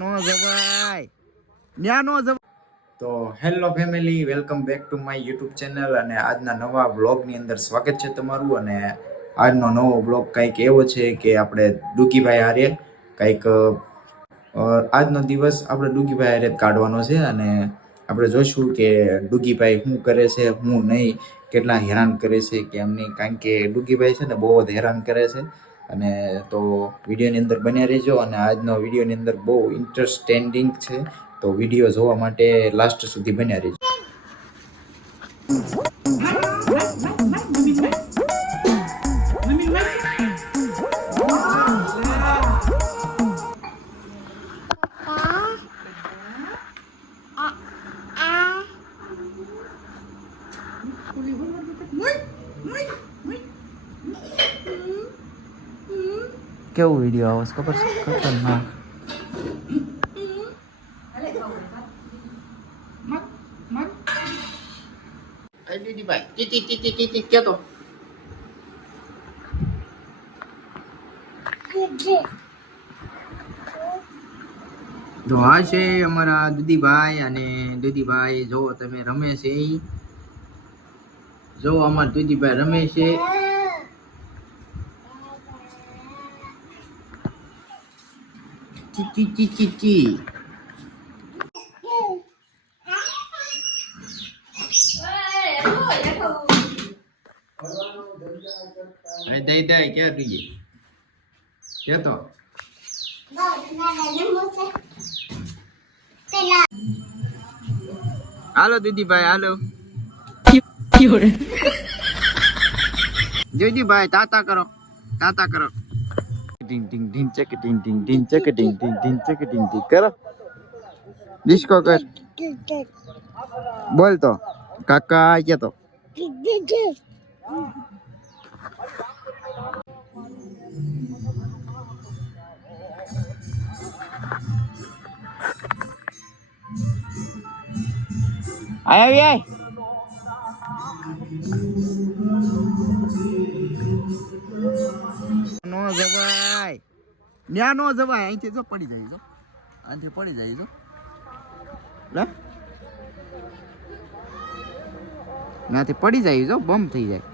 નો જવાય ન્યા નો જવાય. તો hello family, welcome back to my YouTube channel. અને આજના નવા બ્લોગની અંદર સ્વાગત છે તમારું. અને આજનો નવો બ્લોગ કંઈક એવો છે કે આપણે ડુગીભાઈ હારે કંઈક આજનો દિવસ આપણે ડુગીભાઈ હારે કાઢવાનો છે. અને આપણે જોઈશું કે ડુગીભાઈ શું કરે છે, શું નહીં, કેટલા હેરાન કરે છે કે એમ નહીં. કારણ કે ડુગીભાઈ છે ને બહુ જ હેરાન કરે છે. અને તો વિડીયોની અંદર બન્યા રહેજો. અને આજનો વિડીયોની અંદર બહુ ઇન્ટરેસ્ટિંગ છે, તો વિડીયો જોવા માટે લાસ્ટ સુધી બન્યા રહેજો. કેવું વિડીયો આવે ખબર છે? ખતરનાક. તો આ છે અમારા દુધીભાઈ. અને દુધીભાઈ જો તમે રમે છે, જો અમારા દુધીભાઈ રમે છે. ચી ચી ચી ચી. દઈ દઈ ક્યાં પીએ કે તો હાલો દીદીભાઈ હાલો. દીદીભાઈ તાતા કરો, તાતા કરો. ટીંગ ટીંગ ટીંગ ચક ટીંગ ટીંગ ટીંગ ચક ટીંગ ટીંગ ટીંગ ચક ટીંગ ટીંગ કરો. ડિસ્કો કર. બોલ તો કાકા કે તો આવી આય. નો જવાય ન્યા નો જવાય. અહીંથી જો પડી જાય, જો અહીંથી પડી જાય, જો લે ત્યાંથી પડી જાય, જો બમ થઈ જાય.